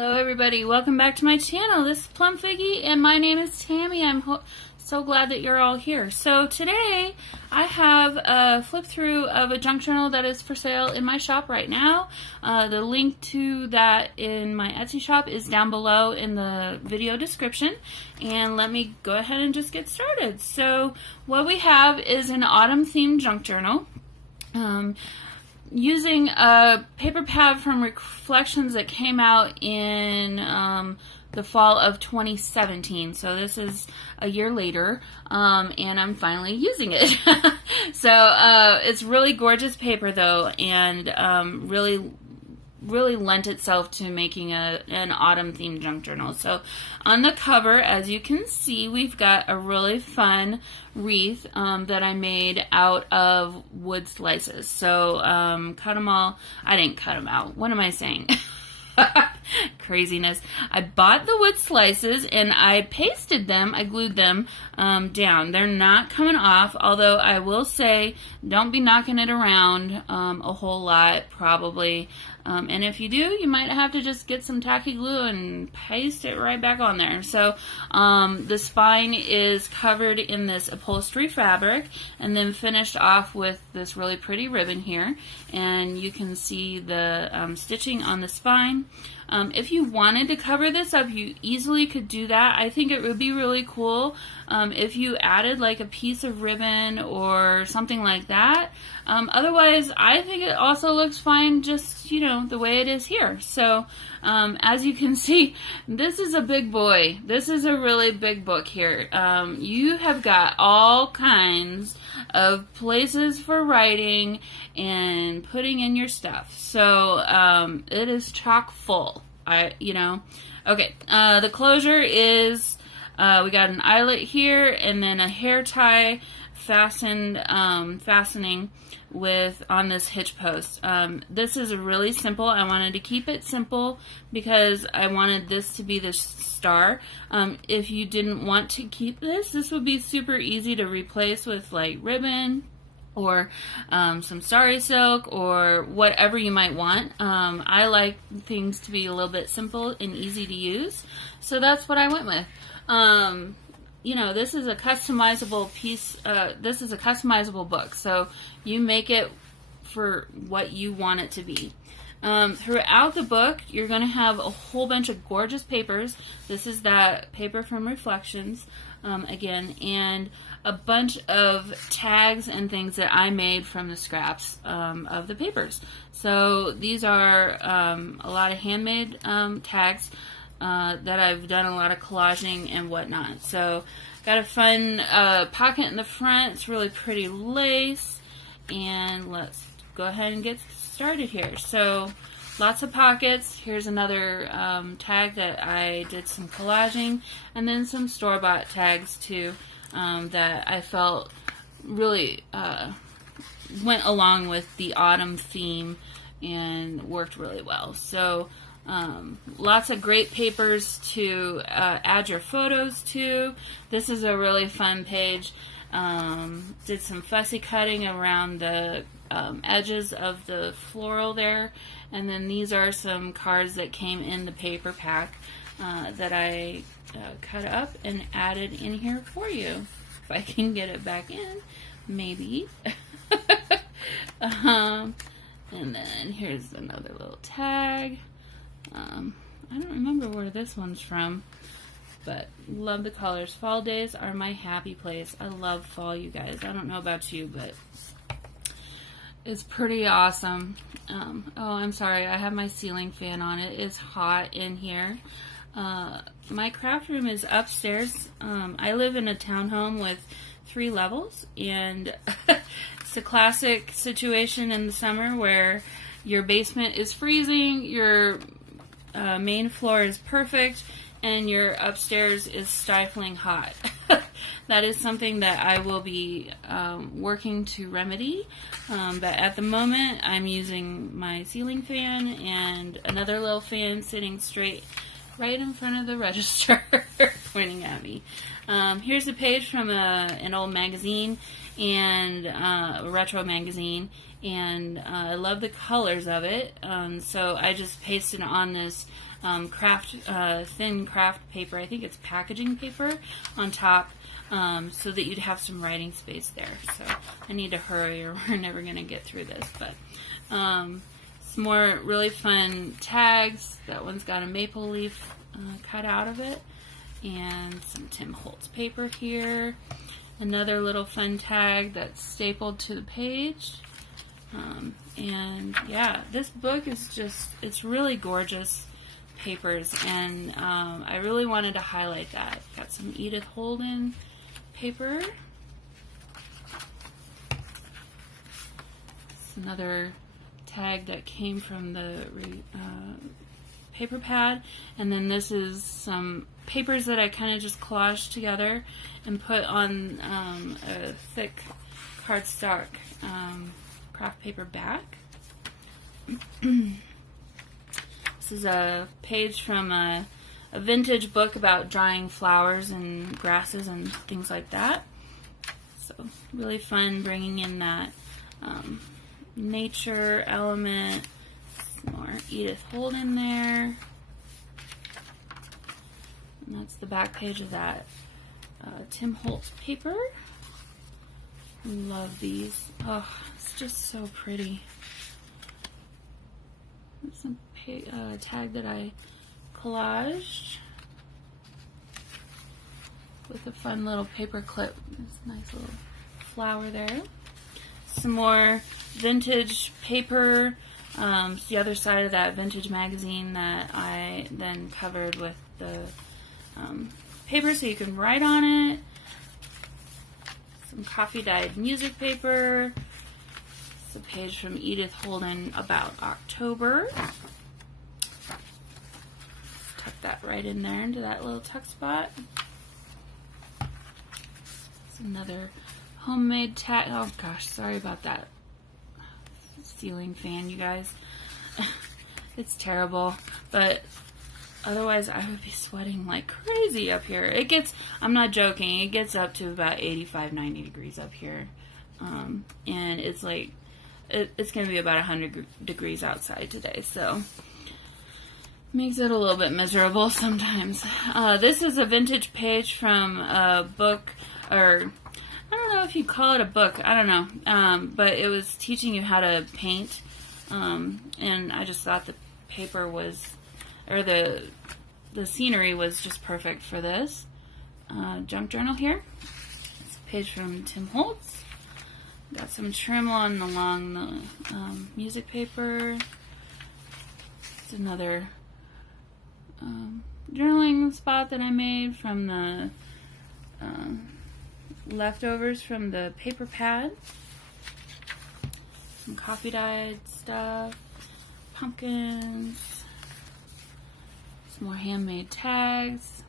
Hello everybody, welcome back to my channel. This is Plum Figgy and my name is Tammy. I'm so glad that you're all here. So today I have a flip through of a junk journal that is for sale in my shop right now. The link to that in my Etsy shop is down below in the video description. And let me go ahead and just get started. So what we have is an autumn themed junk journal. Using a paper pad from Reflections that came out in the fall of 2017. So this is a year later, and I'm finally using it. So it's really gorgeous paper though, and really lent itself to making an autumn themed junk journal. So on the cover, as you can see, we've got a really fun wreath that I made out of wood slices. So cut them all. I didn't cut them out. What am I saying? Craziness. I bought the wood slices and I pasted them, I glued them down. They're not coming off, although I will say don't be knocking it around a whole lot probably. And if you do, you might have to just get some tacky glue and paste it right back on there. So the spine is covered in this upholstery fabric and then finished off with this really pretty ribbon here. And you can see the stitching on the spine. If you wanted to cover this up, you easily could do that. I think it would be really cool if you added like a piece of ribbon or something like that. Otherwise, I think it also looks fine just, you know, the way it is here. So, as you can see, this is a big boy. This is a really big book here. You have got all kinds of places for writing and putting in your stuff. So, it is chock full. Okay, the closure is, we got an eyelet here and then a hair tie fastening on this hitch post. This is really simple. I wanted to keep it simple because I wanted this to be the star. If you didn't want to keep this would be super easy to replace with like ribbon or some starry silk or whatever you might want. I like things to be a little bit simple and easy to use, so that's what I went with. You know, this is a customizable piece, this is a customizable book, so you make it for what you want it to be. Throughout the book, you're going to have a whole bunch of gorgeous papers. This is that paper from Reflections, again, and a bunch of tags and things that I made from the scraps of the papers. So these are a lot of handmade tags that I've done a lot of collaging and whatnot. So got a fun pocket in the front. It's really pretty lace. And let's go ahead and get started here. So lots of pockets. Here's another tag that I did some collaging, and then some store-bought tags too that I felt really went along with the autumn theme and worked really well. So lots of great papers to add your photos to. This is a really fun page. Did some fussy cutting around the edges of the floral there, and then these are some cards that came in the paper pack that I cut up and added in here for you. If I can get it back in, maybe. And then here's another little tag. I don't remember where this one's from, but love the colors. Fall days are my happy place. I love fall, you guys. I don't know about you, but it's pretty awesome. Oh, I'm sorry. I have my ceiling fan on. It is hot in here. My craft room is upstairs. I live in a townhome with 3 levels, and it's a classic situation in the summer where your basement is freezing, your main floor is perfect, and your upstairs is stifling hot. That is something that I will be working to remedy, but at the moment I'm using my ceiling fan and another little fan sitting straight right in front of the register pointing at me. Here's a page from an old magazine, and a retro magazine, and I love the colors of it, so I just pasted on this craft thin craft paper. I think it's packaging paper on top, so that you'd have some writing space there. So I need to hurry or we're never going to get through this. But some more really fun tags. That one's got a maple leaf cut out of it, and some Tim Holtz paper here. Another little fun tag that's stapled to the page. And yeah, this book is just, it's really gorgeous papers, and I really wanted to highlight that. Got some Edith Holden paper. It's another tag that came from the paper pad, and then this is some papers that I kind of just collaged together and put on a thick cardstock craft paper back. This is a page from a vintage book about drying flowers and grasses and things like that. So really fun bringing in that nature element. Some more Edith Holden there. And that's the back page of that Tim Holtz paper. Love these. Oh, it's just so pretty. There's some tag that I collaged with a fun little paper clip. There's a nice little flower there. Some more vintage paper. It's the other side of that vintage magazine that I then covered with the paper so you can write on it. Some coffee dyed music paper. It's a page from Edith Holden about October. Tuck that right in there into that little tuck spot. It's another homemade tag. Oh gosh, sorry about that ceiling fan, you guys. It's terrible, but otherwise I would be sweating like crazy up here. It gets, I'm not joking, it gets up to about 85, 90 degrees up here. And it's like, it's going to be about 100 degrees outside today, so makes it a little bit miserable sometimes. This is a vintage page from a book, or I don't know if you call it a book, I don't know, but it was teaching you how to paint, and I just thought the paper was, or the scenery was just perfect for this. Junk journal here. It's a page from Tim Holtz. Got some trim along the music paper. It's another journaling spot that I made from the leftovers from the paper pad. Some coffee dyed stuff. Pumpkins. Some more handmade tags.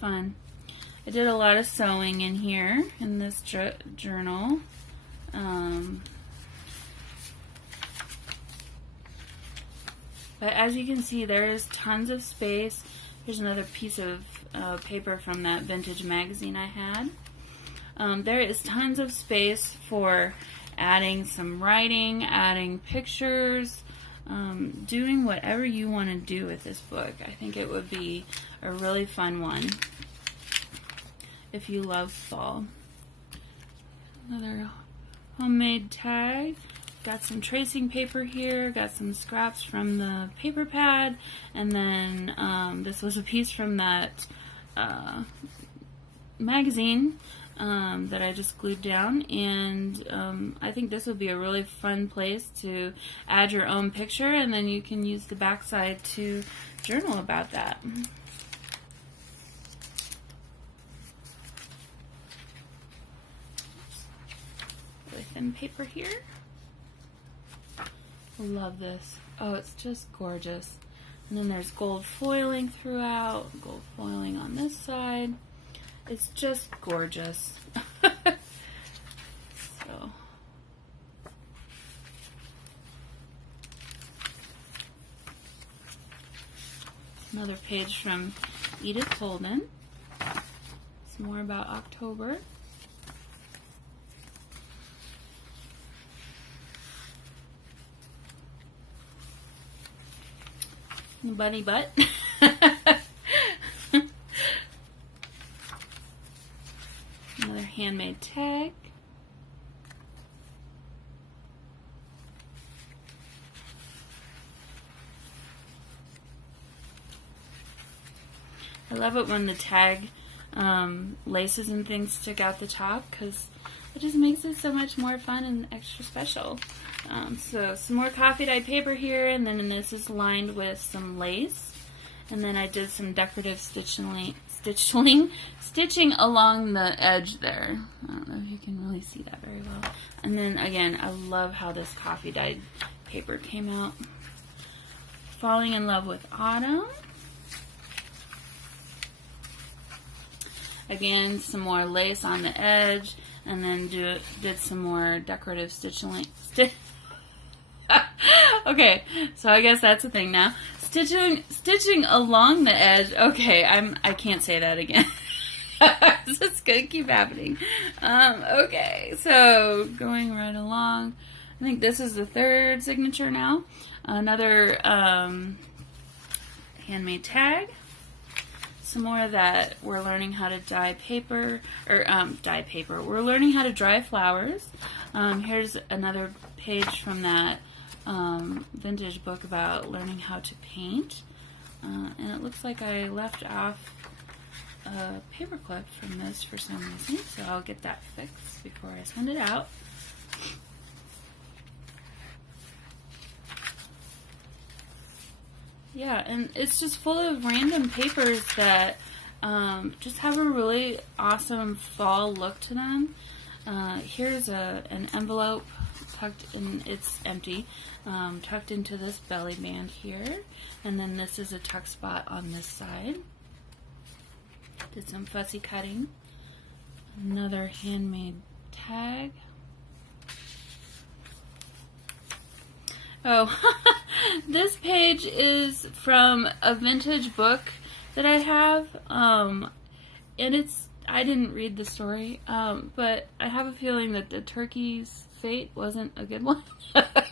Fun. I did a lot of sewing in here in this journal. But as you can see, there is tons of space. Here's another piece of paper from that vintage magazine I had. There is tons of space for adding some writing, adding pictures, doing whatever you want to do with this book. I think it would be a really fun one if you love fall. Another homemade tag. Got some tracing paper here, got some scraps from the paper pad, and then this was a piece from that magazine that I just glued down, and I think this would be a really fun place to add your own picture, and then you can use the backside to journal about that. Really thin paper here. Love this. Oh, it's just gorgeous. And then there's gold foiling throughout, gold foiling on this side. It's just gorgeous. So, another page from Edith Holden. Some more about October. bunny butt. Another handmade tag. I love it when the tag laces and things stick out the top because it just makes it so much more fun and extra special. So some more coffee dyed paper here, and then this is lined with some lace. And then I did some decorative stitching along the edge there. I don't know if you can really see that very well. And then again, I love how this coffee dyed paper came out. Falling in Love with Autumn. Again, some more lace on the edge, and then did some more decorative stitching. Okay, so I guess that's a thing now. Stitching along the edge. Okay, I can't say that again. It's gonna keep happening. Okay, so going right along. I think this is the third signature now. Another handmade tag. Some more of that. We're learning how to dye paper, or dye paper. We're learning how to dry flowers. Here's another page from that vintage book about learning how to paint. And it looks like I left off a paper clip from this for some reason, so I'll get that fixed before I send it out. Yeah, and it's just full of random papers that just have a really awesome fall look to them. Here's an envelope tucked in, it's empty, tucked into this belly band here. And then this is a tuck spot on this side. Did some fussy cutting. Another handmade tag. Oh, this page is from a vintage book that I have, and I didn't read the story, but I have a feeling that the turkey's fate wasn't a good one. But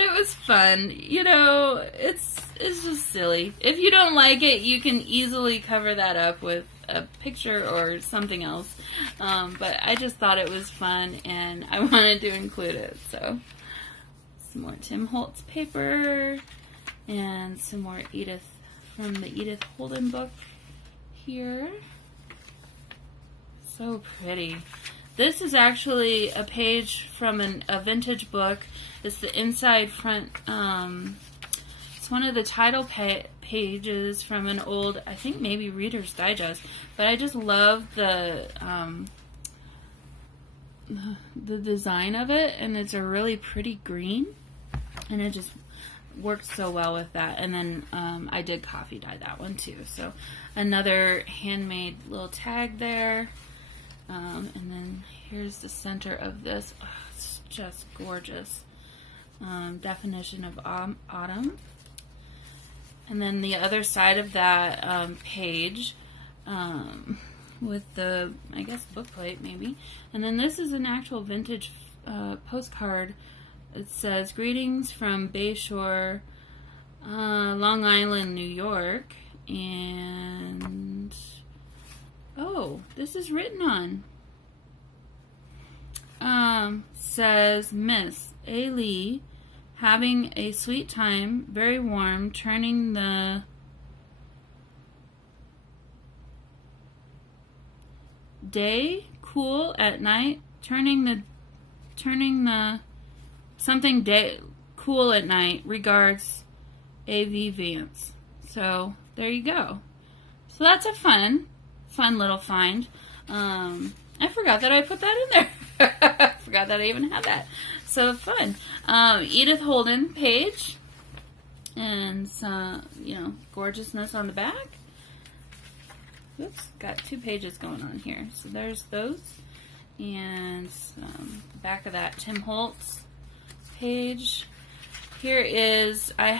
it was fun. You know, it's just silly. If you don't like it, you can easily cover that up with a picture or something else. But I just thought it was fun, and I wanted to include it, so... Some more Tim Holtz paper, and some more Edith from the Edith Holden book here. So pretty. This is actually a page from a vintage book. It's the inside front. It's one of the title pages from an old, I think maybe Reader's Digest. But I just love the design of it, and it's a really pretty green, and it just works so well with that. And then I did coffee dye that one too, so another handmade little tag there. And then here's the center of this. Oh, it's just gorgeous. Definition of autumn. And then the other side of that page with the, I guess, bookplate maybe. And then this is an actual vintage postcard. It says, "Greetings from Bayshore, Long Island, New York." And, oh, this is written on. Says, "Miss A. Lee, having a sweet time, very warm, turning the day cool at night, turning the something day cool at night. Regards, A.V. Vance." So there you go. So that's a fun little find. I forgot that I put that in there. I forgot that I even had that. So fun. Edith Holden page, and some, gorgeousness on the back. Oops, got two pages going on here. So there's those, and some back of that Tim Holtz page. Here is, I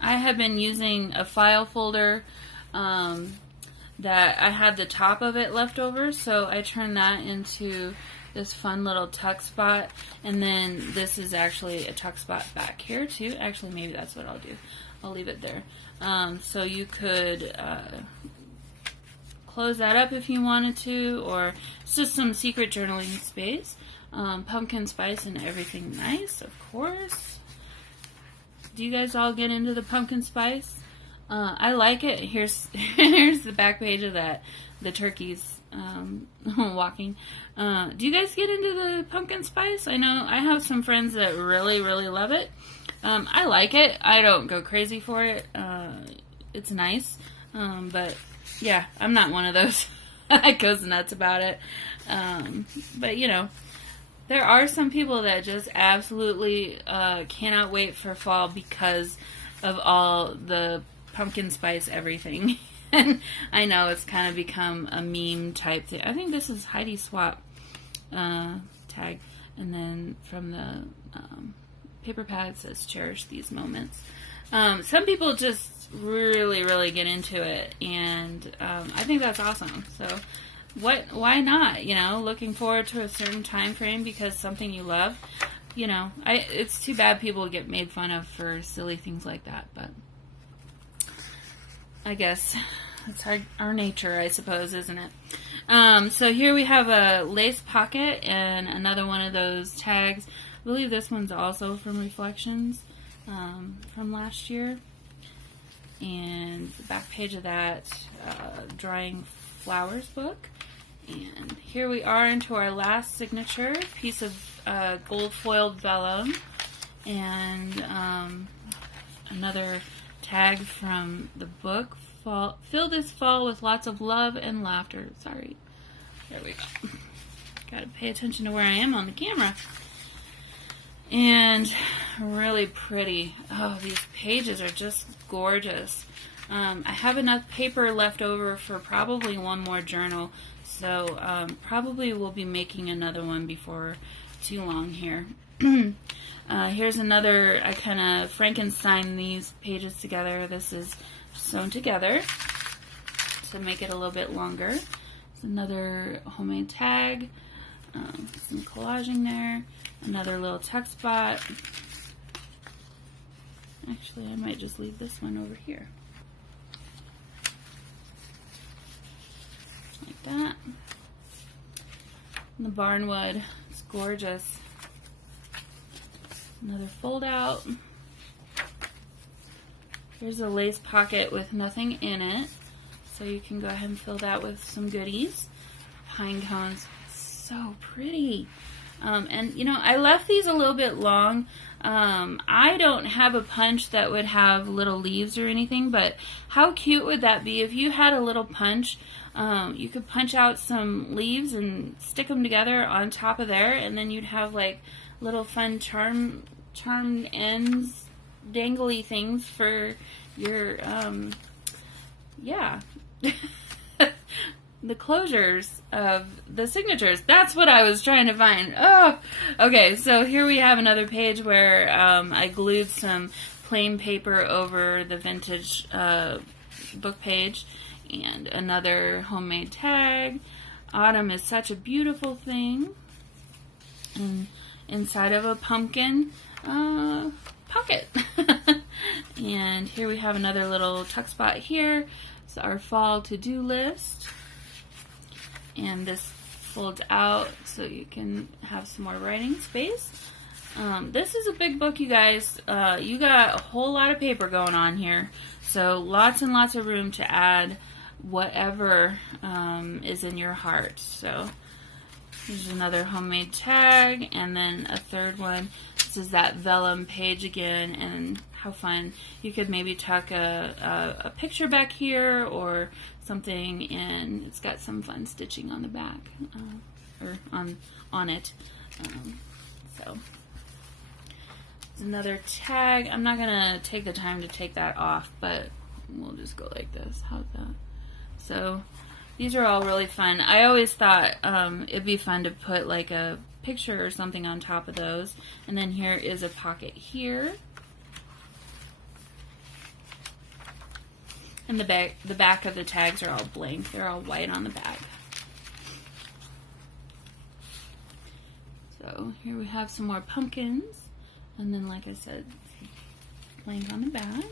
have been using a file folder that I had the top of it left over, so I turned that into this fun little tuck spot, and then this is actually a tuck spot back here too. Actually, maybe that's what I'll do. I'll leave it there. So you could close that up if you wanted to, or it's just some secret journaling space. Pumpkin spice and everything nice, of course. Do you guys all get into the pumpkin spice? I like it. Here's the back page of that. The turkeys walking. Do you guys get into the pumpkin spice? I know I have some friends that really, really love it. I like it. I don't go crazy for it. It's nice. But yeah, I'm not one of those that goes nuts about it. But you know, there are some people that just absolutely cannot wait for fall because of all the pumpkin spice everything. And I know it's kind of become a meme type thing. I think this is Heidi Swap tag. And then from the paper pad it says cherish these moments. Some people just really, really get into it. And I think that's awesome. So why not? You know, looking forward to a certain time frame because something you love. You know, it's too bad people get made fun of for silly things like that. But I guess that's our nature, I suppose, isn't it? So here we have a lace pocket and another one of those tags. I believe this one's also from Reflections from last year. And the back page of that Drying Flowers book. And here we are into our last signature, piece of gold foiled vellum. And another tag from the book, Fill This Fall with Lots of Love and Laughter. Sorry. There we go. Gotta pay attention to where I am on the camera. And really pretty. Oh, these pages are just gorgeous. I have enough paper left over for probably one more journal. So probably we'll be making another one before too long here. Here's another, I kind of Frankenstein these pages together. This is sewn together to make it a little bit longer. It's another homemade tag, some collaging there, another little tuck spot. Actually, I might just leave this one over here. Like that. And the barnwood, it's gorgeous. Another fold out. Here's a lace pocket with nothing in it. So you can go ahead and fill that with some goodies. Pine cones, so pretty. And you know, I left these a little bit long. I don't have a punch that would have little leaves or anything, but how cute would that be if you had a little punch? You could punch out some leaves and stick them together on top of there, and then you'd have like little fun charmed ends, dangly things for your yeah. The closures of the signatures. That's what I was trying to find. Oh, okay. So here we have another page where I glued some plain paper over the vintage book page, and another homemade tag. Autumn is such a beautiful thing. And inside of a pumpkin pocket. And here we have another little tuck spot here. It's our fall to-do list. And this folds out so you can have some more writing space. This is a big book, you guys. You got a whole lot of paper going on here. So lots and lots of room to add whatever is in your heart. So here's another homemade tag, and then a third one. This is that vellum page again, and how fun. You could maybe tuck a picture back here or something, and it's got some fun stitching on the back, or on it. So there's another tag. I'm not gonna take the time to take that off, but we'll just go like this. How's that? So these are all really fun. I always thought it'd be fun to put like a picture or something on top of those. And then here is a pocket here. And the back of the tags are all blank. They're all white on the back. Here we have some more pumpkins, and then like I said, blank on the back.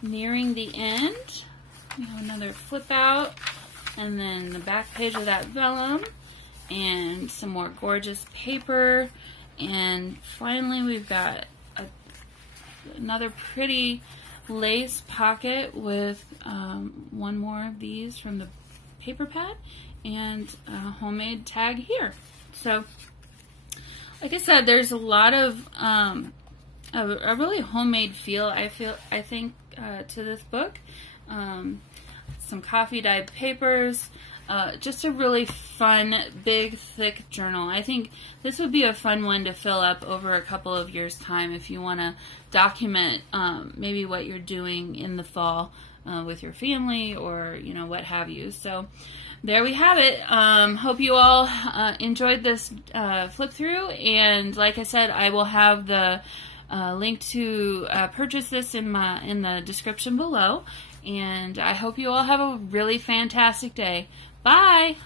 Nearing the end, we have another flip out, and then the back page of that vellum, and some more gorgeous paper, and finally we've got another pretty lace pocket with one more of these from the paper pad, and a homemade tag here. So, like I said, there's a lot of a really homemade feel. I think to this book. Some coffee dyed papers. Just a really fun, big, thick journal. I think this would be a fun one to fill up over a couple of years' time if you want to document maybe what you're doing in the fall with your family, or what have you. So there we have it. Hope you all enjoyed this flip through, and like I said, I will have the link to purchase this in the description below. And I hope you all have a really fantastic day. Bye!